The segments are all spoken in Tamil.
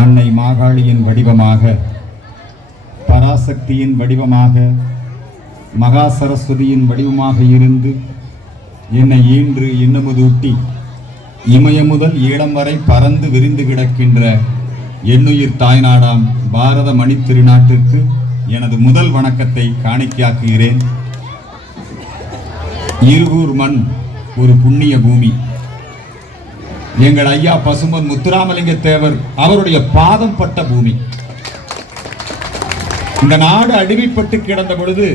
அன்னை மாகாளியின் வடிவமாக பராசக்தியின் வடிவமாக மகா சரஸ்வதியின் வடிவமாக இருந்து என்னை ஈன்று இன்னமுதூட்டி இமய முதல் ஈழம் வரை பறந்து விரிந்து கிடக்கின்ற எண்ணுயிர் தாய்நாடாம் பாரத மணி திருநாட்டிற்கு எனது முதல் வணக்கத்தை காணிக்கையாக்குகிறேன். இருகூர் மண் ஒரு புண்ணிய பூமி. எங்கள் ஐயா பசுமன் முத்துராமலிங்க தேவர் அவருடைய பாதம் பட்ட பூமி. இந்த நாடு அடிமைப்பட்டு கிடந்த பொழுது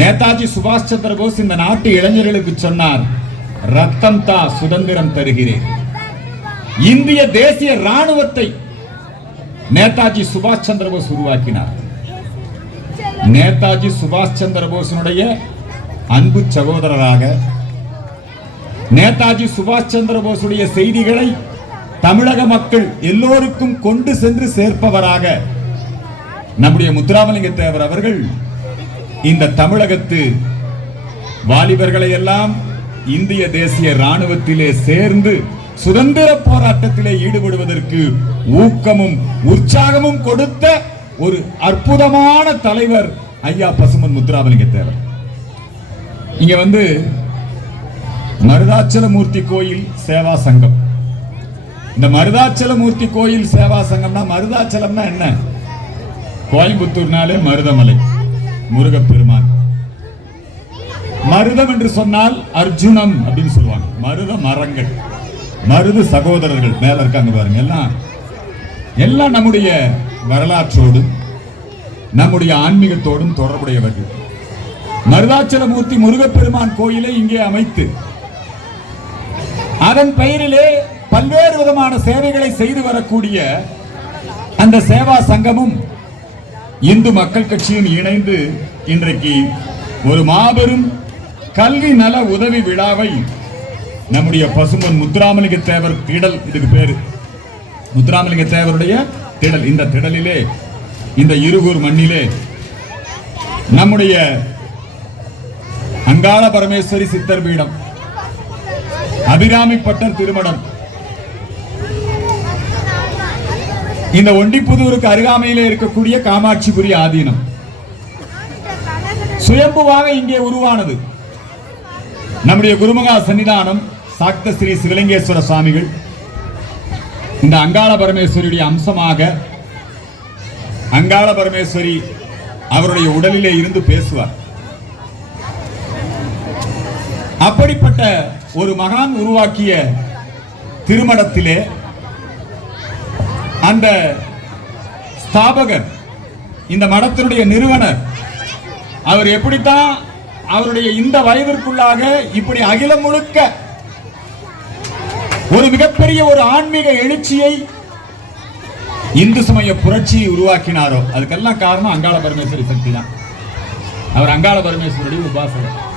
நேதாஜி சுபாஷ் சந்திர போஸ் இந்த நாட்டு இளைஞர்களுக்கு சொன்னார் ரத்தம் தா சுதந்திரம் தருகிறேன். இந்திய தேசிய ராணுவத்தை நேதாஜி சுபாஷ் சந்திர போஸ் உருவாக்கினார். நேதாஜி சுபாஷ் சந்திர போஸினுடைய அன்பு சகோதரராக நேதாஜி சுபாஷ் சந்திர போஸுடைய செய்திகளை தமிழக மக்கள் எல்லோருக்கும் கொண்டு சென்று சேர்ப்பவராக நம்முடைய முத்துராமலிங்க தேவர் அவர்கள் இந்த தமிழகத்து வாலிபர்களை எல்லாம் இந்திய தேசிய ராணுவத்திலே சேர்ந்து சுதந்திர போராட்டத்திலே ஈடுபடுவதற்கு ஊக்கமும் உற்சாகமும் கொடுத்த ஒரு அற்புதமான தலைவர் ஐயா பசுமன் முத்துராமலிங்க தேவர் இங்க வந்து மருதாச்சலமூர்த்தி கோயில் சேவா சங்கம். இந்த மருதாச்சலமூர்த்தி கோயில் சேவா சங்கம்னா மருதாச்சலம்னா என்ன? கோயம்புத்தூர்னாலே மருதமலை முருகப்பெருமான். மருதம் என்று சொன்னால் அர்ஜுனம் அப்படின்னு சொல்லுவாங்க. மருத மரங்கள் மருது சகோதரர்கள் மேல இருக்காங்க பாருங்க எல்லாம். எல்லாம் நம்முடைய வரலாற்றோடும் நம்முடைய ஆன்மீகத்தோடும் தொடர்புடையவர்கள். மருதாச்சலமூர்த்தி முருகப்பெருமான் கோயிலை இங்கே அமைத்து அதன் பெயரிலே பல்வேறு விதமான சேவைகளை செய்து வரக்கூடிய அந்த சேவா சங்கமும் இந்து மக்கள் கட்சியும் இணைந்து இன்றைக்கு ஒரு மாபெரும் கல்வி நல உதவி விழாவை நம்முடைய பசுமன் முத்துராமலிங்க தேவர் திடல் இதுக்கு பேரு. முத்துராமலிங்க தேவருடைய திடல். இந்த திடலிலே இந்த இருகூர் மண்ணிலே நம்முடைய அங்காள பரமேஸ்வரி சித்தர் பீடம் அபிராமி பட்டர் திருமணம். இந்த ஒண்டிப்புதூருக்கு அருகாமையிலே இருக்கக்கூடிய காமாட்சிபுரி ஆதீனம். சுயம்புவாக இங்கே உருவானது. நம்முடைய குருமகா சன்னிதானம் சாக்த ஸ்ரீ சிவலிங்கேஸ்வர சுவாமிகள். இந்த அங்காள பரமேஸ்வரியுடைய அம்சமாக அங்காள பரமேஸ்வரி அவருடைய உடலிலே இருந்து பேசுவார். அப்படிப்பட்ட ஒரு மகான் உருவாக்கிய திருமணத்திலே அந்த ஸ்தாபகர் இந்த மடத்தினுடைய நிறுவனர் அவர் எப்படித்தான் அவருடைய இந்த வயதிற்குள்ளாக இப்படி அகிலம் முழுக்க ஒரு மிகப்பெரிய ஒரு ஆன்மீக எழுச்சியை இந்து சமய புரட்சியை உருவாக்கினாரோ? அதுக்கெல்லாம் காரணம் அங்காள பரமேஸ்வரி சக்தி தான். அவர் அங்காள பரமேஸ்வருடைய உபாசகர்.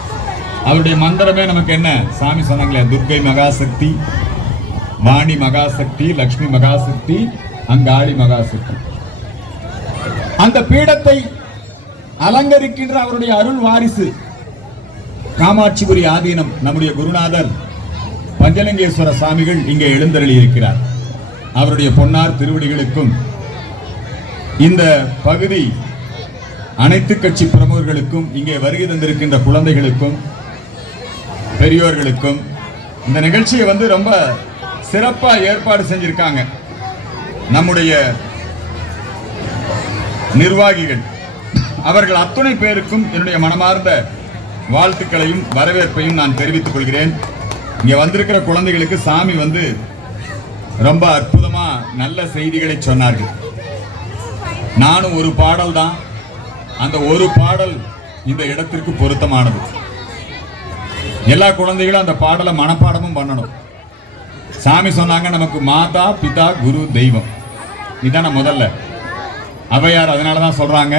அவருடைய மந்திரமே நமக்கு என்ன? சாமி சொன்னாங்களே துர்கை மகாசக்தி வாணி மகாசக்தி லக்ஷ்மி மகாசக்தி அங்காளி மகாசக்தி. அந்த பீடத்தை அலங்கரிக்கின்ற அவருடைய அருள் வாரிசு காமாட்சிபுரி ஆதீனம் நம்முடைய குருநாதர் பஞ்சலிங்கேஸ்வர சுவாமிகள் இங்கே எழுந்தருளி இருக்கிறார் அவருடைய பொன்னார் திருவடிகளுக்கும் இந்த பகுதி அனைத்து கட்சி பிரமுகர்களுக்கும் இங்கே வருகை தந்திருக்கின்ற குழந்தைகளுக்கும் பெரியோர்களுக்கும் இந்த நிகழ்ச்சியை வந்து ரொம்ப சிறப்பாக ஏற்பாடு செஞ்சுருக்காங்க. நம்முடைய நிர்வாகிகள். அவர்கள் அத்துணை பேருக்கும் என்னுடைய மனமார்ந்த வாழ்த்துக்களையும் வரவேற்பையும் நான் தெரிவித்துக் கொள்கிறேன். இங்கே வந்திருக்கிற குழந்தைகளுக்கு சாமி வந்து ரொம்ப அற்புதமா நல்ல செய்திகளை சொன்னார்கள். நானும் ஒரு பாடல் தான் அந்த ஒரு பாடல் இந்த இடத்திற்கு பொருத்தமானது. எல்லா குழந்தைகளும் அந்த பாடலை மனப்பாடமும் பண்ணணும். சாமி சொன்னாங்க நமக்கு மாதா பிதா குரு தெய்வம். இதுதான் முதல்ல. அவையார் அதனால தான் சொல்றாங்க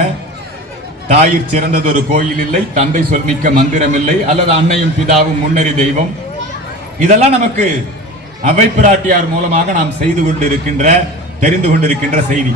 தாயிற் சிறந்தது ஒரு கோயில் இல்லை தந்தை சொல்மிக்க மந்திரம் இல்லை அல்லது அன்னையும் பிதாவும் முன்னறி தெய்வம். இதெல்லாம் நமக்கு அவை பிராட்டியார் மூலமாக நாம் செய்து கொண்டிருக்கின்ற தெரிந்து கொண்டிருக்கின்ற செய்தி.